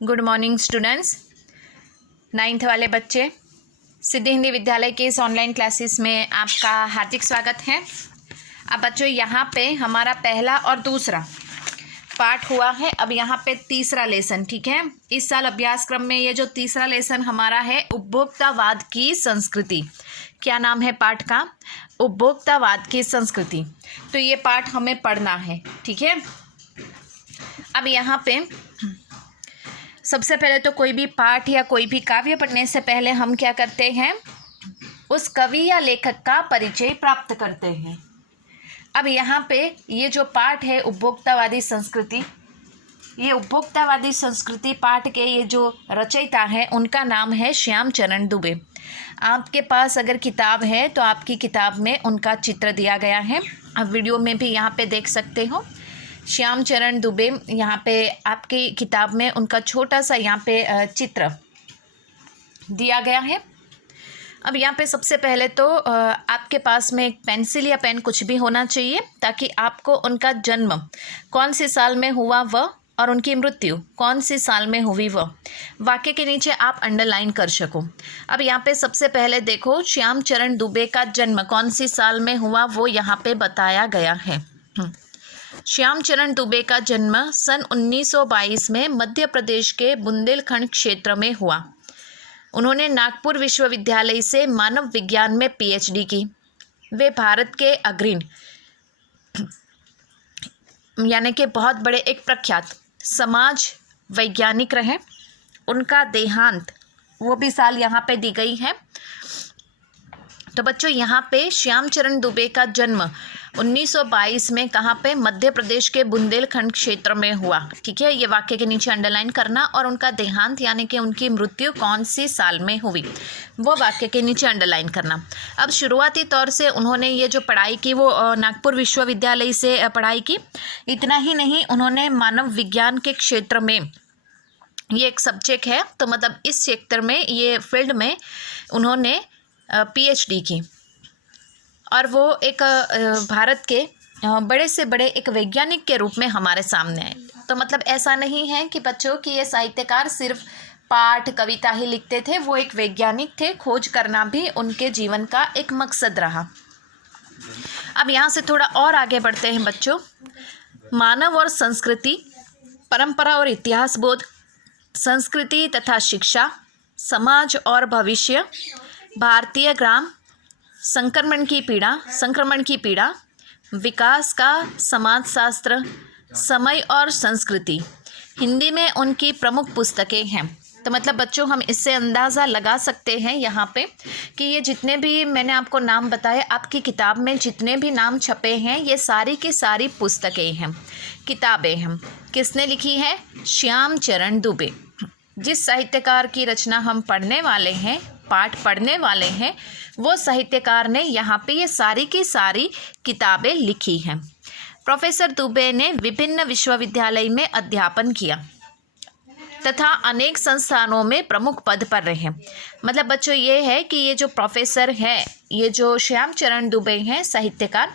Good morning students. 9th वाले बच्चे, सिद्धि हिंदी विद्यालय के इस ऑनलाइन क्लासेस में आपका हार्दिक स्वागत है। अब बच्चों यहाँ पे हमारा पहला और दूसरा पाठ हुआ है। अब यहाँ पे तीसरा लेसन, ठीक है। इस साल अभ्यासक्रम में ये जो तीसरा लेसन हमारा है, उपभोक्तावाद की संस्कृति। क्या नाम है पाठ का? उपभोक्तावाद की संस्कृति। तो ये पाठ हमें पढ़ना है, ठीक है। अब यहाँ पे सबसे पहले तो कोई भी पाठ या कोई भी काव्य पढ़ने से पहले हम क्या करते हैं, उस कवि या लेखक का परिचय प्राप्त करते हैं। अब यहाँ पे ये जो पाठ है उपभोक्तावादी संस्कृति, ये उपभोक्तावादी संस्कृति पाठ के ये जो रचयिता है उनका नाम है श्याम चरण दुबे। आपके पास अगर किताब है तो आपकी किताब में उनका चित्र दिया गया है। आप वीडियो में भी यहाँ पे देख सकते हो। श्याम चरण दुबे, यहाँ पे आपकी किताब में उनका छोटा सा यहाँ पे चित्र दिया गया है। अब यहाँ पे सबसे पहले तो आपके पास में एक पेंसिल या पेन कुछ भी होना चाहिए, ताकि आपको उनका जन्म कौन से साल में हुआ वह और उनकी मृत्यु कौन से साल में हुई वह वाक्य के नीचे आप अंडरलाइन कर सको। अब यहाँ पे सबसे पहले देखो, श्याम चरण दुबे का जन्म कौन सी साल में हुआ वो यहाँ पे बताया गया है। श्याम चरण दुबे का जन्म सन 1922 में मध्य प्रदेश के बुंदेलखंड क्षेत्र में हुआ। उन्होंने नागपुर विश्वविद्यालय से मानव विज्ञान में पीएचडी की। वे भारत के अग्रणी यानी कि बहुत बड़े एक प्रख्यात समाज वैज्ञानिक रहे। उनका देहांत वो भी साल यहाँ पे दी गई है। तो बच्चों यहाँ पे श्याम चरण दुबे का जन्म 1922 में कहाँ पे? मध्य प्रदेश के बुंदेलखंड क्षेत्र में हुआ, ठीक है। ये वाक्य के नीचे अंडरलाइन करना। और उनका देहांत यानी कि उनकी मृत्यु कौन सी साल में हुई वो वाक्य के नीचे अंडरलाइन करना। अब शुरुआती तौर से उन्होंने ये जो पढ़ाई की वो नागपुर विश्वविद्यालय से पढ़ाई की। इतना ही नहीं, उन्होंने मानव विज्ञान के क्षेत्र में, ये एक सब्जेक्ट है तो मतलब इस क्षेत्र में, ये फील्ड में उन्होंने पीएचडी की। और वो एक भारत के बड़े से बड़े एक वैज्ञानिक के रूप में हमारे सामने आए। तो मतलब ऐसा नहीं है कि बच्चों कि ये साहित्यकार सिर्फ पाठ कविता ही लिखते थे, वो एक वैज्ञानिक थे। खोज करना भी उनके जीवन का एक मकसद रहा। अब यहाँ से थोड़ा और आगे बढ़ते हैं बच्चों। मानव और संस्कृति, परंपरा और इतिहास बोध, संस्कृति तथा शिक्षा, समाज और भविष्य, भारतीय ग्राम, संक्रमण की पीड़ा, विकास का समाजशास्त्र, समय और संस्कृति, हिंदी में उनकी प्रमुख पुस्तकें हैं। तो मतलब बच्चों हम इससे अंदाज़ा लगा सकते हैं यहाँ पे कि ये जितने भी मैंने आपको नाम बताए, आपकी किताब में जितने भी नाम छपे हैं, ये सारी की सारी पुस्तकें हैं, किताबें हैं। किसने लिखी है? श्याम चरण दुबे। जिस साहित्यकार की रचना हम पढ़ने वाले हैं, पाठ पढ़ने वाले हैं, वो साहित्यकार ने यहाँ पे ये सारी की सारी किताबें लिखी हैं। प्रोफेसर दुबे ने विभिन्न विश्वविद्यालय में अध्यापन किया तथा अनेक संस्थानों में प्रमुख पद पर रहे। मतलब बच्चों ये है कि ये जो प्रोफेसर है, ये जो श्याम चरण दुबे हैं, साहित्यकार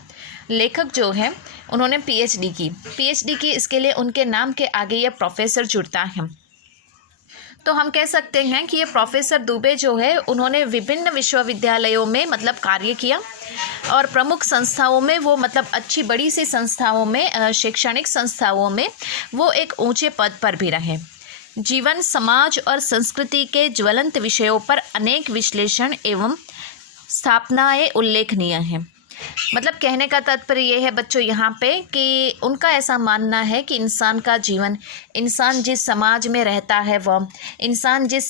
लेखक जो है, उन्होंने पीएचडी की। इसके लिए उनके नाम के आगे ये प्रोफेसर जुड़ता है। तो हम कह सकते हैं कि ये प्रोफेसर दुबे जो है, उन्होंने विभिन्न विश्वविद्यालयों में मतलब कार्य किया और प्रमुख संस्थाओं में वो मतलब अच्छी बड़ी सी संस्थाओं में, शैक्षणिक संस्थाओं में वो एक ऊंचे पद पर भी रहे। जीवन, समाज और संस्कृति के ज्वलंत विषयों पर अनेक विश्लेषण एवं स्थापनाएं उल्लेखनीय हैं। मतलब कहने का तात्पर्य ये है बच्चों यहाँ पे कि उनका ऐसा मानना है कि इंसान का जीवन, इंसान जिस समाज में रहता है वह, इंसान जिस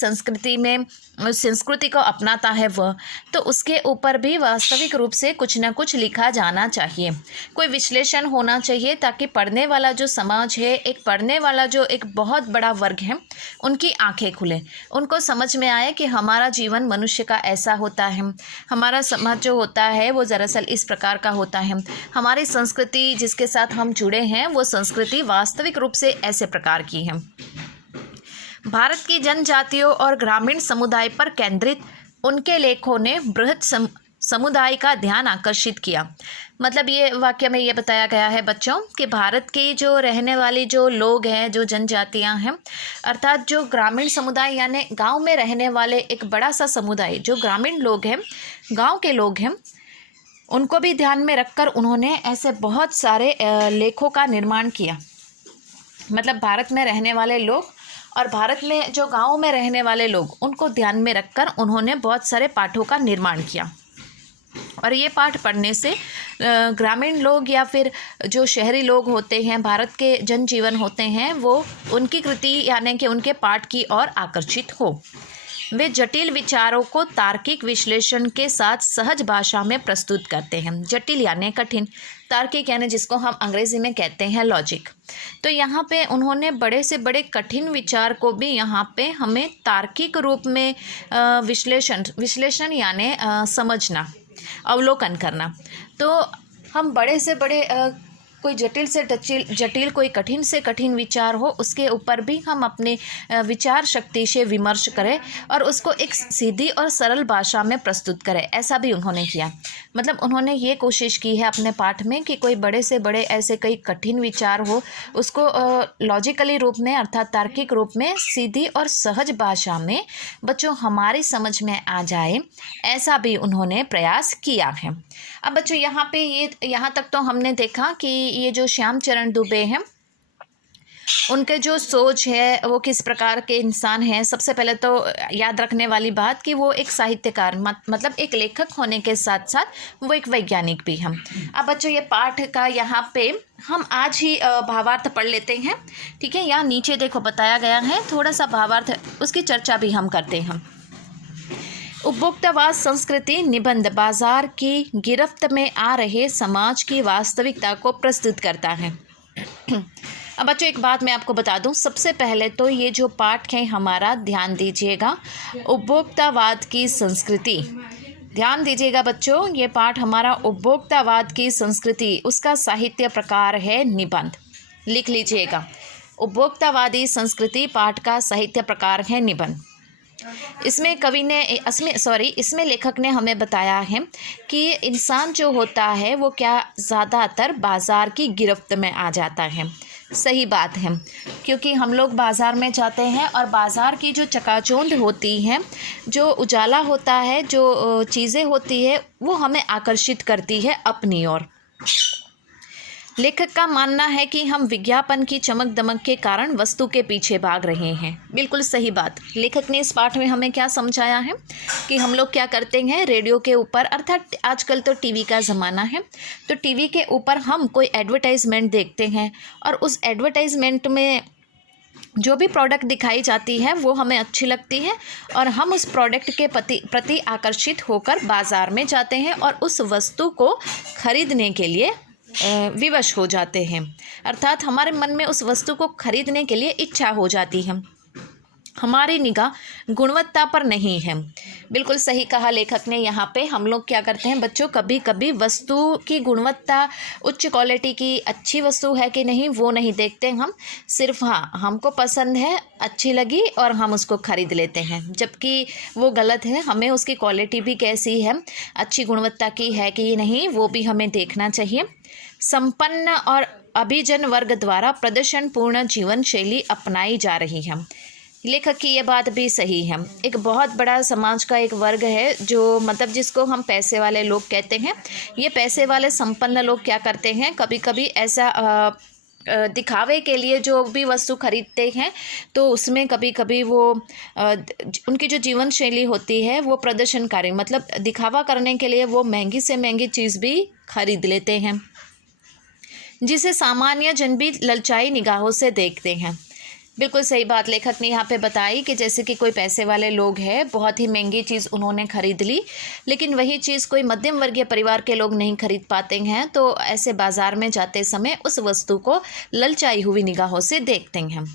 संस्कृति को अपनाता है वह, तो उसके ऊपर भी वास्तविक रूप से कुछ न कुछ लिखा जाना चाहिए। कोई विश्लेषण होना चाहिए ताकि पढ़ने वाला जो समाज है, एक पढ़ने वाला जो एक बहुत बड़ा वर्ग है, उनकी आंखें खुले, उनको समझ में आए कि हमारा जीवन मनुष्य का ऐसा होता है, हमारा समाज जो होता है वो दरअसल इस प्रकार का होता है, हमारी संस्कृति जिसके साथ हम जुड़े हैं वो संस्कृति वास्तविक रूप से ऐसे प्रकार की है। भारत की जनजातियों और ग्रामीण समुदाय पर केंद्रित उनके लेखों ने समुदाय का ध्यान आकर्षित किया। मतलब ये वाक्य में ये बताया गया है बच्चों कि भारत के जो रहने वाले जो लोग हैं, जो जनजातियां हैं, अर्थात जो ग्रामीण समुदाय यानी गांव में रहने वाले एक बड़ा सा समुदाय, जो ग्रामीण लोग हैं, गांव के लोग हैं, उनको भी ध्यान में रखकर उन्होंने ऐसे बहुत सारे लेखों का निर्माण किया। मतलब भारत में रहने वाले लोग और भारत में जो गाँव में रहने वाले लोग, उनको ध्यान में रखकर उन्होंने बहुत सारे पाठों का निर्माण किया। और ये पाठ पढ़ने से ग्रामीण लोग या फिर जो शहरी लोग होते हैं, भारत के जनजीवन होते हैं, वो उनकी कृति यानी कि उनके पाठ की ओर आकर्षित हो। वे जटिल विचारों को तार्किक विश्लेषण के साथ सहज भाषा में प्रस्तुत करते हैं। जटिल यानी कठिन, तार्किक यानी जिसको हम अंग्रेजी में कहते हैं लॉजिक। तो यहाँ पे उन्होंने बड़े से बड़े कठिन विचार को भी यहाँ पे हमें तार्किक रूप में विश्लेषण यानी समझना, अवलोकन करना। तो हम बड़े से बड़े कोई जटिल से जटिल कोई कठिन से कठिन विचार हो, उसके ऊपर भी हम अपने विचार शक्ति से विमर्श करें और उसको एक सीधी और सरल भाषा में प्रस्तुत करें, ऐसा भी उन्होंने किया। मतलब उन्होंने ये कोशिश की है अपने पाठ में कि कोई बड़े से बड़े ऐसे कई कठिन विचार हो, उसको लॉजिकली रूप में अर्थात तार्किक रूप में सीधी और सहज भाषा में बच्चों हमारी समझ में आ जाए, ऐसा भी उन्होंने प्रयास किया है। अब बच्चों यहाँ तक तो हमने देखा कि ये जो श्याम चरण दुबे हैं, उनके जो सोच है वो किस प्रकार के इंसान हैं। सबसे पहले तो याद रखने वाली बात कि वो एक साहित्यकार मतलब एक लेखक होने के साथ साथ वो एक वैज्ञानिक भी हैं। अब बच्चों ये पाठ का यहाँ पे हम आज ही भावार्थ पढ़ लेते हैं, ठीक है। यहाँ नीचे देखो बताया गया है, थोड़ा सा भावार्थ उसकी चर्चा भी हम करते हैं। उपभोक्तावाद संस्कृति निबंध बाजार की गिरफ्त में आ रहे समाज की वास्तविकता को प्रस्तुत करता है। अब बच्चों एक बात मैं आपको बता दूं, सबसे पहले तो ये जो पाठ है हमारा, ध्यान दीजिएगा, उपभोक्तावाद की संस्कृति, ध्यान दीजिएगा बच्चों, ये पाठ हमारा उपभोक्तावाद की संस्कृति, उसका साहित्य प्रकार है निबंध। लिख लीजिएगा, उपभोक्तावादी संस्कृति पाठ का साहित्य प्रकार है निबंध। इसमें लेखक ने हमें बताया है कि इंसान जो होता है वो क्या ज़्यादातर बाज़ार की गिरफ्त में आ जाता है। सही बात है, क्योंकि हम लोग बाज़ार में जाते हैं और बाज़ार की जो चकाचौंध होती है, जो उजाला होता है, जो चीज़ें होती है, वो हमें आकर्षित करती है अपनी ओर। लेखक का मानना है कि हम विज्ञापन की चमक दमक के कारण वस्तु के पीछे भाग रहे हैं। बिल्कुल सही बात। लेखक ने इस पाठ में हमें क्या समझाया है कि हम लोग क्या करते हैं, रेडियो के ऊपर, अर्थात आजकल तो टीवी का ज़माना है, तो टीवी के ऊपर हम कोई एडवर्टाइजमेंट देखते हैं और उस एडवर्टाइजमेंट में जो भी प्रोडक्ट दिखाई जाती है वो हमें अच्छी लगती है और हम उस प्रोडक्ट के प्रति आकर्षित होकर बाज़ार में जाते हैं और उस वस्तु को खरीदने के लिए विवश हो जाते हैं। अर्थात हमारे मन में उस वस्तु को खरीदने के लिए इच्छा हो जाती है, हमारी निगाह गुणवत्ता पर नहीं है। बिल्कुल सही कहा लेखक ने। यहाँ पे हम लोग क्या करते हैं बच्चों, कभी कभी वस्तु की गुणवत्ता, उच्च क्वालिटी की अच्छी वस्तु है कि नहीं वो नहीं देखते हम, सिर्फ हाँ हमको पसंद है, अच्छी लगी और हम उसको ख़रीद लेते हैं, जबकि वो गलत है। हमें उसकी क्वालिटी भी कैसी है, अच्छी गुणवत्ता की है कि नहीं, वो भी हमें देखना चाहिए। संपन्न और अभिजन वर्ग द्वारा प्रदर्शनपूर्ण जीवन शैली अपनाई जा रही है। लेखक की ये बात भी सही है। एक बहुत बड़ा समाज का एक वर्ग है जो मतलब जिसको हम पैसे वाले लोग कहते हैं। ये पैसे वाले संपन्न लोग क्या करते हैं, कभी कभी ऐसा दिखावे के लिए जो भी वस्तु खरीदते हैं तो उसमें कभी कभी वो उनकी जो जीवन शैली होती है वो प्रदर्शनकारी, मतलब दिखावा करने के लिए वो महंगी से महंगी चीज़ भी खरीद लेते हैं, जिसे सामान्य जन भी ललचाई निगाहों से देखते हैं। बिल्कुल सही बात लेखक ने यहाँ पे बताई कि जैसे कि कोई पैसे वाले लोग हैं, बहुत ही महंगी चीज़ उन्होंने खरीद ली, लेकिन वही चीज़ कोई मध्यम वर्गीय परिवार के लोग नहीं खरीद पाते हैं, तो ऐसे बाज़ार में जाते समय उस वस्तु को ललचाई हुई निगाहों से देखते हैं।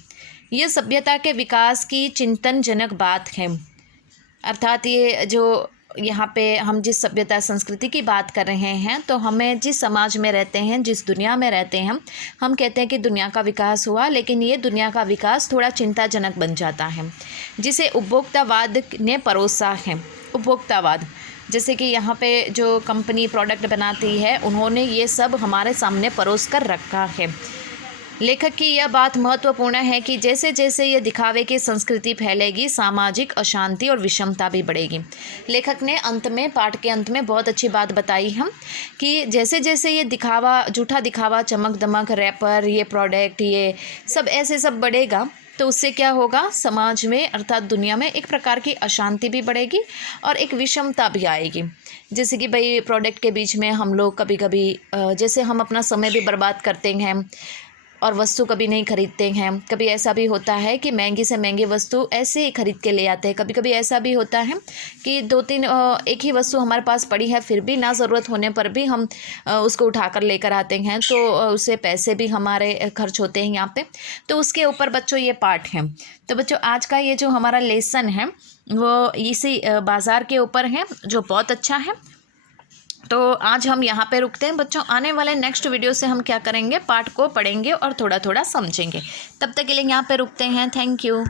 ये सभ्यता के विकास की चिंतनजनक बात है। अर्थात ये जो यहाँ पे हम जिस सभ्यता संस्कृति की बात कर रहे हैं, तो हमें जिस समाज में रहते हैं, जिस दुनिया में रहते हैं, हम कहते हैं कि दुनिया का विकास हुआ, लेकिन ये दुनिया का विकास थोड़ा चिंताजनक बन जाता है, जिसे उपभोक्तावाद ने परोसा है। उपभोक्तावाद जैसे कि यहाँ पे जो कंपनी प्रोडक्ट बनाती है उन्होंने ये सब हमारे सामने परोस कर रखा है। लेखक की यह बात महत्वपूर्ण है कि जैसे जैसे ये दिखावे की संस्कृति फैलेगी, सामाजिक अशांति और विषमता भी बढ़ेगी। लेखक ने अंत में, पाठ के अंत में बहुत अच्छी बात बताई हम कि जैसे जैसे ये दिखावा, झूठा दिखावा, चमक दमक, रैपर, ये प्रोडक्ट, ये सब ऐसे सब बढ़ेगा तो उससे क्या होगा, समाज में अर्थात दुनिया में एक प्रकार की अशांति भी बढ़ेगी और एक विषमता भी आएगी। जैसे कि भाई प्रोडक्ट के बीच में हम लोग कभी कभी जैसे हम अपना समय भी बर्बाद करते हैं और वस्तु कभी नहीं खरीदते हैं। कभी ऐसा भी होता है कि महंगी से महंगी वस्तु ऐसे ही खरीद के ले आते हैं। कभी कभी ऐसा भी होता है कि 2-3 एक ही वस्तु हमारे पास पड़ी है, फिर भी ना ज़रूरत होने पर भी हम उसको उठाकर लेकर आते हैं, तो उससे पैसे भी हमारे खर्च होते हैं यहाँ पे। तो उसके ऊपर बच्चों ये पाठ है। तो बच्चों आज का ये जो हमारा लेसन है वो इसी बाज़ार के ऊपर है, जो बहुत अच्छा है। तो आज हम यहाँ पे रुकते हैं बच्चों। आने वाले नेक्स्ट वीडियो से हम क्या करेंगे, पाठ को पढ़ेंगे और थोड़ा थोड़ा समझेंगे। तब तक के लिए यहाँ पे रुकते हैं। Thank you.